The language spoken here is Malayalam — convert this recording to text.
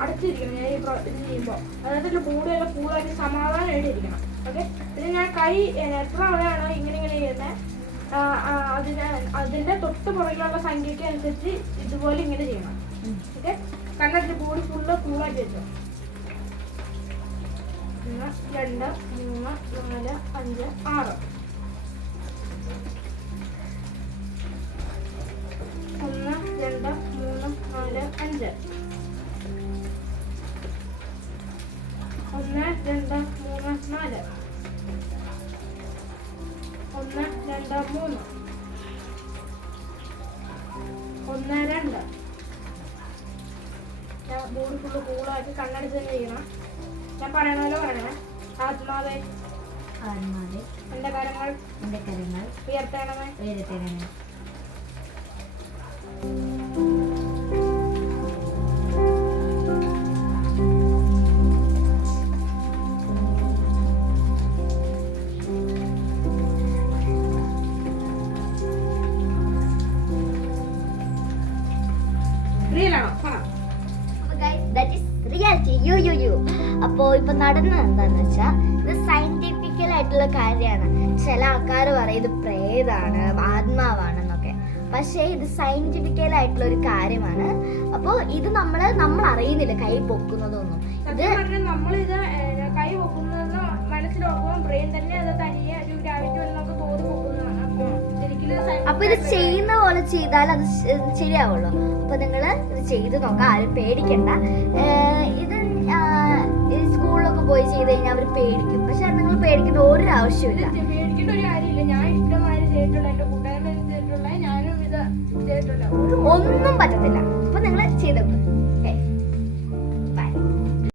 അടച്ചിരിക്കണം. ഞാൻ ഈ ഇത് ചെയ്യുമ്പോൾ അതായത് കൂടുതലും കൂടുതലും സമാധാനമായിട്ട് ഇരിക്കണം. ഓക്കെ പിന്നെ ഞാൻ കൈ എത്ര അളവാണോ ഇങ്ങനെ ഇങ്ങനെ ചെയ്യുന്നത് അതിന് അതിന്റെ തൊട്ട് പുറകിലുള്ള സംഖ്യയ്ക്ക് അനുസരിച്ച് ഇതുപോലെ ഇങ്ങനെ ചെയ്യണം. ഓക്കെ കണ്ണത്തിൽ ബോഡി ഫുള്ള് കൂളാക്കി വെച്ചോ. രണ്ട് മൂന്ന് നാല് അഞ്ച് ആറ്. ഒന്ന് രണ്ട് മൂന്ന് നാല്. ഒന്ന് രണ്ട് മൂന്ന്. ഒന്ന് രണ്ട്. ഞാൻ ബോഡി ഫുള്ള് കൂളാക്കി കണ്ണടിച്ച് തന്നെ ചെയ്യണം. ഞാൻ പറയണ പോലെ പറയണേ. ആത്മാവേ ആത്മാവെ എന്റെ കരങ്ങൾ എന്റെ കരങ്ങൾ ഉയർത്തണമേ. ഉയരത്തേണമേ. അപ്പോൾ ഇപ്പൊ നടന്നത് എന്താന്ന് വെച്ചാൽ ഇത് സയന്റിഫിക്കൽ ആയിട്ടുള്ള കാര്യമാണ്. ചില ആൾക്കാർ പറയും ഇത് പ്രേതാണ് ആത്മാവാണ് എന്നൊക്കെ പക്ഷേ ഇത് സയന്റിഫിക്കൽ ആയിട്ടുള്ള ഒരു കാര്യമാണ്. അപ്പോൾ ഇത് നമ്മൾ നമ്മൾ അറിയുന്നില്ല കൈ പൊക്കുന്നതൊന്നും. ഇത് നമ്മളിത് കൈ പൊക്കുന്നത് മനസ്സിലാക്കുമ്പോൾ ബ്രെയിൻ തന്നെ അത് അപ്പൊ ഇത് ചെയ്യുന്ന പോലെ ചെയ്താൽ അത് ശരിയാവുള്ളു. അപ്പൊ നിങ്ങൾ ഇത് ചെയ്ത് നോക്കാം ആരും പേടിക്കണ്ട. ഇത് സ്കൂളിലൊക്കെ പോയി ചെയ്ത് കഴിഞ്ഞാൽ അവർ പേടിക്കും. പക്ഷെ നിങ്ങൾ പേടിക്കേണ്ട ഒരു ആവശ്യമില്ല പേടിക്കേണ്ട ഒരു കാര്യമില്ല. ഞാൻ ഇഷ്ടമാതിരി ചെയ്തിട്ടുള്ള എന്റെ കൂട്ടുകാരുടെ ചെയ്തിട്ടുള്ള ഞാനും ഇത് ചെയ്തിട്ടുള്ള. ഒന്നും പറ്റത്തില്ല.